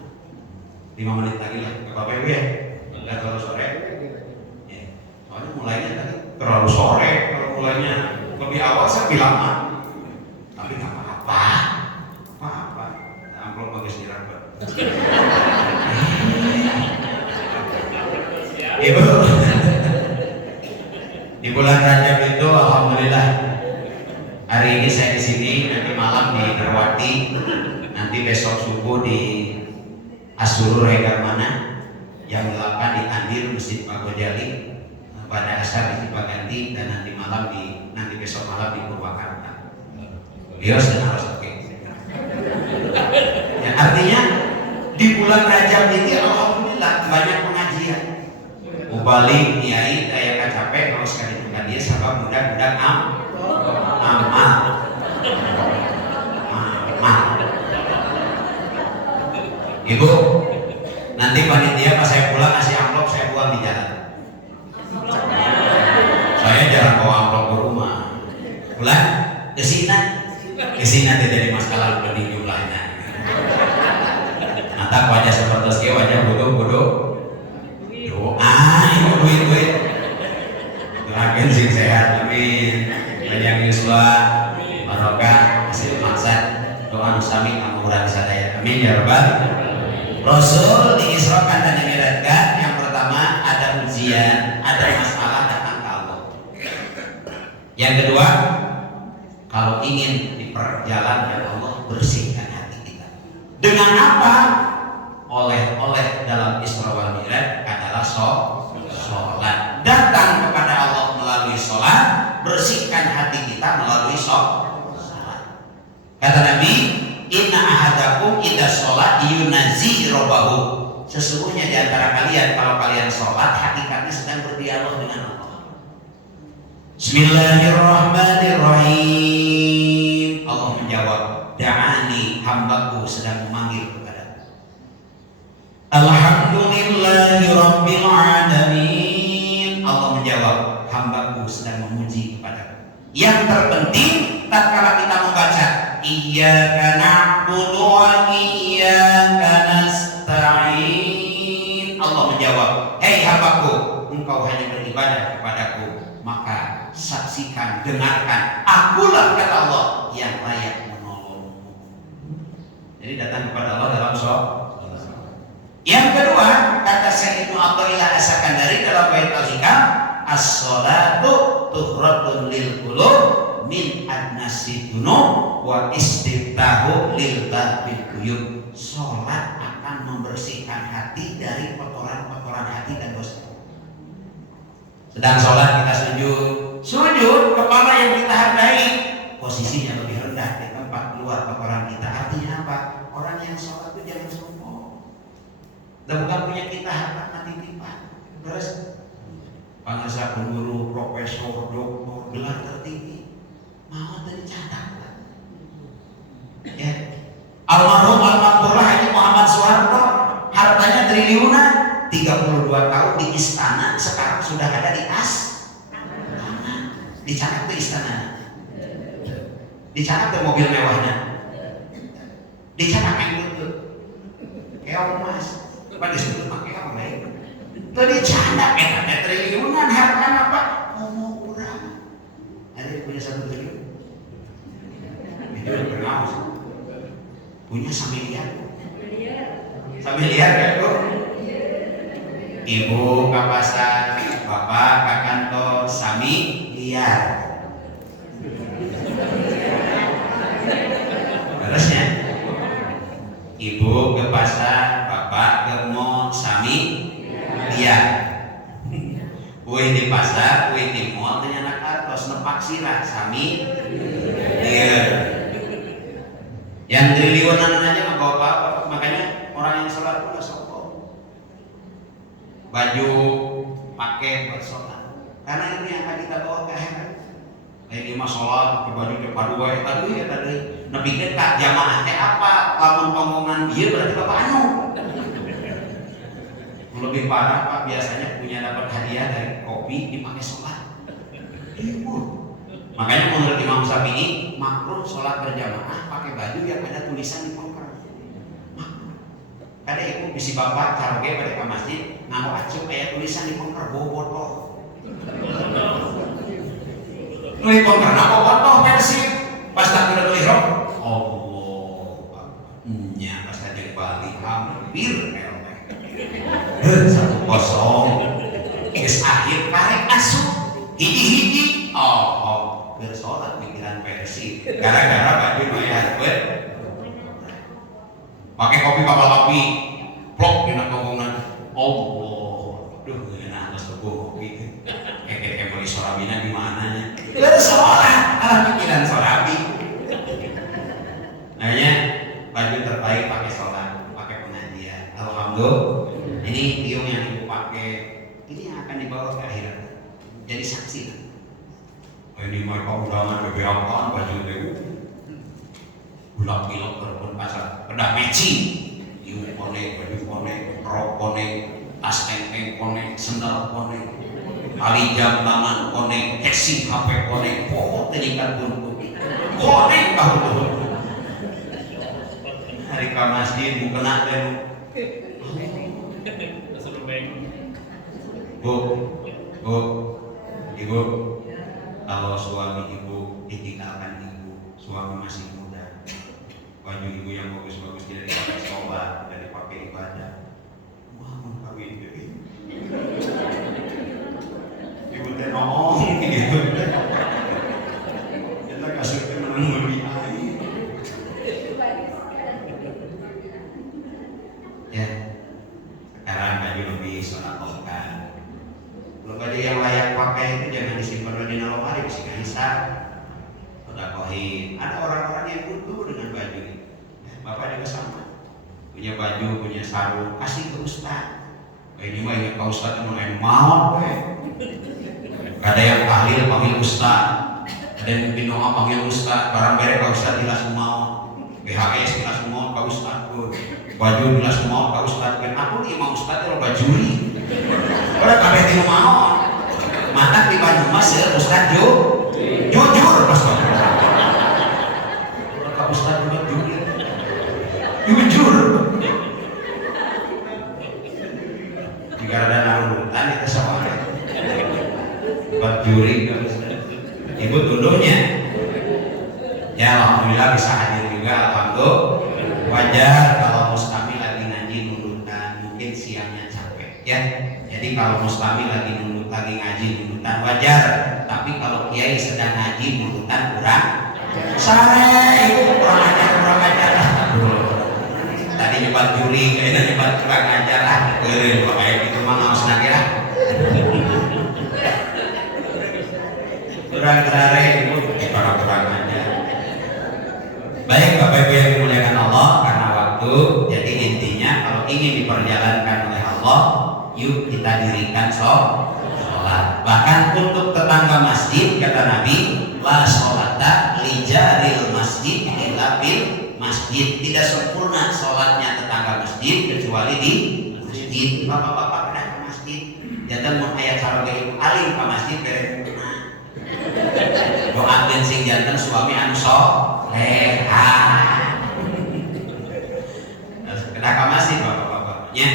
5 menit lagi lah ke Bapak Ibu ya. Nggak terlalu sore ya. Soalnya mulainya tadi terlalu sore. Kalau mulainya lebih awal saya bilang mah, tapi nggak apa-apa. Amplop bagus dirabet. Ibu di bulan Rajab itu alhamdulillah hari ini saya di sini, nanti malam di Derwati, nanti besok subuh di Asurur Haidar Mana, yang 8 di Andir Masjid Pak Gojali, pada asar di Cipaganti, dan nanti besok malam di Purwakarta. Bios dan harus oke. Ya, artinya di bulan Rajab ini alhamdulillah banyak pengajian. Ubali kiai daya capek kalau sekali bukan dia sahabat mudah-mudahan amal. Ibu, nanti panitia pas saya pulang ngasih amplop, saya buang di jalan. Saya jarang bawa amplop ke rumah. Pulang kesina tidak jadi masalah lebih jumlahnya. Nanti wajah seperti itu, wajah bodoh. Doa, ibu duit. Doakan sih sehat, amin. Banyak yuswa, barokah, hasil maksad. Doa nusami amuran sadaya, amin ya rabbal. Rasul diisrokan dan dimiratkan. Yang pertama ada ujian, ada masalah datang ke Allah. Yang kedua, kalau ingin diperjalan ya Allah, bersihkan hati kita. Dengan apa? Oleh dalam Isra wal Mi'raj adalah sholat. Datang kepada Allah melalui sholat, bersihkan hati kita melalui sholat. Kata Nabi, inna ahadakum idza sholat yunazi robbahu. Sesungguhnya di antara kalian kalau kalian sholat hakikatnya sedang berdialog dengan Allah. Bismillahirrahmanirrahim. Allah menjawab, da'ani, hambaku sedang memanggil kepadaku. Alhamdulillahi rabbil alamin. Allah menjawab, hambaku sedang memuji kepadaku. Yang terpenting tatkala kita membaca iyyaka na'budu wa iyyaka nasta'in, Allah menjawab, hei hambaku, engkau hanya beribadah kepadaku, maka saksikan, dengarkan, akulah kata Allah yang layak menolongmu. Jadi datang kepada Allah dalam sholat. Yang kedua, kata Syekh Ibnu Athaillah As-Sakandari dalam bait Al-Hikam, as-sholatu tuhratun lil qulub min adnasi dunub wa istiftahu lil babil quyub. Salat akan membersihkan hati dari kotoran-kotoran hati dan dosa. Sedang sholat kita sujud kepala yang kita hargai posisinya lebih rendah di tempat keluar kotoran kita. Artinya apa? Orang yang sholat itu jangan sombong. Dan bukan punya kita harta mati tipan. Terus pangasa guru, profesor, doktor, gelar tertinggi, mau tadi catat. Ya, almarhum almarhumlah Haji Muhammad Soeharto, hartanya triliunan, 32 tahun di istana, sekarang sudah ada di dicatat ke istana, dicatat ke mobil mewahnya, dicatat yang itu, keong mas. Pada disebut pakai apa baik? Tadi canda katanya triliunan harta apa? Ngomong kurang. Ada yang punya 1 triliun? Itu udah pernah punya samiliar. Samiliar ya bro? Ibu ke pasar, bapak ke kantor, sami liar. Terusnya, ibu ke pasar, bapak ke mall, sami liar. Kue di pasar, kue di mall, ternyata kartos nepak sirah, sami liar. Yang triliunan aja nggak bawa apa-apa. Makanya orang yang sholat itu nggak sombong. Baju pakai buat sholat, karena ini yang akan kita bawa ke akhirat. Kayak di sholat pakai baju dua ya tadi. Nepikeun ka jamaah teh apa? Lamun omongan ieu berarti bapak anu. Lebih parah Pak, biasanya punya dapat hadiah dari kopi dipakai sholat. Makanya menurut Imam Syafi'i makruh sholat berjamaah pakai baju yang ada tulisan di pongker. Kada ibu bisi bapak caroge pada ke masjid nganggo acuh kayak tulisan di pongker bawa botol. Nulis pongker apa botol Persib pas tak udah tulis rok. Allah, nya pas aja Bali hampir eleh. 1-0. Geus akhir karek asup hiji-hiji. Oh, keur salat pikiran Persib. Gara-gara baju bayar we. Pakai kopi kapal api, plok dina komongan. Allah, duh enak geus tubuh kopi. Kayak beli sorabina di mana nya? Keur salat, pikiran sorabi. Nanya baju terbaik pakai sholat, pakai pengajian. Alhamdulillah. Ini tiung yang ibu pakai, ini yang akan dibawa ke akhirat. Jadi saksi. Ini mereka undangan beberapa baju itu, bulak pilok berpun pasar, pedah matching, tiung kone, baju kone, rok kone, tas teng kone, sendal kone, tali jam tangan kone, casing HP kone, pokok terikat buntu, kone tahu. Hari ke masjid bukan ada Bu, ibu, kalau suami ibu ditinggalkan ibu, suami masih muda, baju ibu yang bagus-bagus tidak dipakai sholat, tidak dipakai ibadah, mau kawin jadi, ibu teh ngomong gitu, kita kasih menang lebih air. Ya, sekarang baju lebih sonatokan. Kalau baju yang layak pakai itu jangan disimpan di dalam lemari, bisa hisap. Sodakohin. Ada orang-orang yang butuh dengan baju ini. Ya, bapak juga sama. Punya baju, punya sarung, kasih ke ustaz. Ini mah ingat Pak Ustaz itu main maut. Ada yang tahlil panggil ustaz. Ada yang mungkin doa panggil ustaz. Barang bere Pak Ustaz jelas mau. BHS jelas mau Pak Ustaz. Baju jelas mau Pak Ustaz. Aku di Imam Ustaz kalau bajuri. Orang kabeh tinu mau. Mata di Banyumas ya Ustaz jujur Mas. Kak Ustaz jujur. Jika ada narutan itu sama buat juri Kak Ustaz. Ibu dulunya. Ya alhamdulillah bisa hadir juga, alhamdulillah. Wajar kalau Mustami lagi ngaji nurutan, mungkin siangnya capek ya. Jadi kalau Mustami lagi ngaji nurutan wajar. Tapi kalau Kiai sedang ngaji nurutan kurang sare itu kurang ajar. Tadi nyebat juri, kayaknya nyebat kurang ajar lah. Kayak gitu mah ngaos lagi lah. Kurang sare itu kurang ajar. Baik Bapak Ibu yang dimuliakan Allah, karena waktu, jadi intinya kalau ingin diperjalankan oleh Allah, yuk kita dirikan sholat. Bahkan untuk tetangga masjid kata Nabi, la sholata li jaril masjid illa bil masjid. Tidak sempurna sholatnya tetangga masjid kecuali di masjid. Bapak-bapak pernah ke masjid, jantan mau ayat sarang ibu alim ke masjid berek doakeun sing jantan suami anu soleh. Kena ka masjid bapak-bapaknya,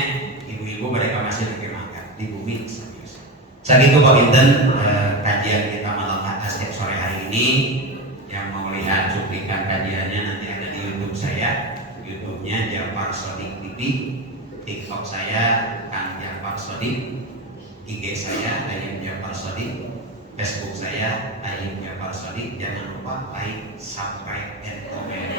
ibu-ibu mereka masih lagi makan di bumi. Sakitu Pak Inten, kajian kita malam asik sore hari ini. Yang mau lihat cuplikan kajiannya nanti ada di YouTube saya, YouTube-nya Jafar Shodiq TV, TikTok saya Kang Jafar Shodiq, IG saya Ayim Jafar Shodiq, Facebook saya Ayim Jafar Shodiq. Jangan lupa like, subscribe, dan komen.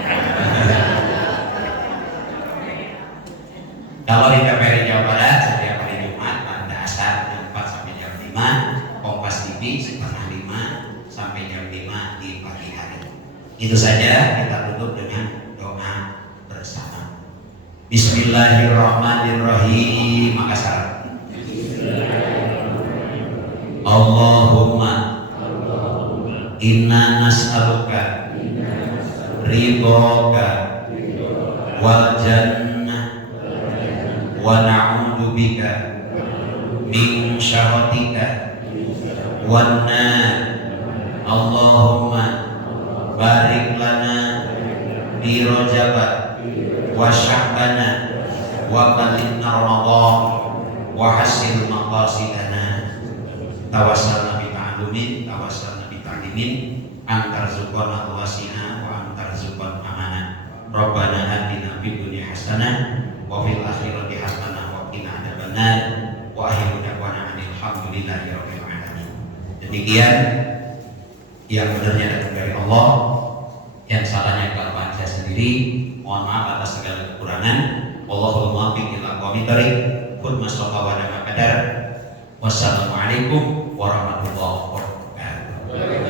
Kalau di TVRI Jawa Barat setiap hari Jumat pada asar jam 4 sampai jam 5, Kompas TV setengah 5 sampai jam 5 di pagi hari. Itu saja, kita tutup dengan doa bersama. Bismillahirrahmanirrahim. Makassar. Allahumma inna nas'aluka ridhoka wal jannah wa na'udzu bika min syarratika wan nar. Allahumma barik lana di Rajab wa Sya'ban wa ballighna Ramadan wa hasil maqasidana. Tawassalna bi ta'lumin tawassalna bi ta'limin antar zuqana wasina wa antar zuqan amanah. Rabbana atina fid dunya hasanah wa fil akhirati hasanah wa qina adzabannar. Wa akhiru da'wana alhamdulillahi rabbil alamin. Demikian yang benarnya datang dari Allah, yang salahnya kelemahan saya sendiri. Mohon maaf atas segala kekurangan. Wallahul muwaffiq ila aqwamit thoriq. Kun masaqa wa la qadar. Wassalamualaikum warahmatullahi wabarakatuh.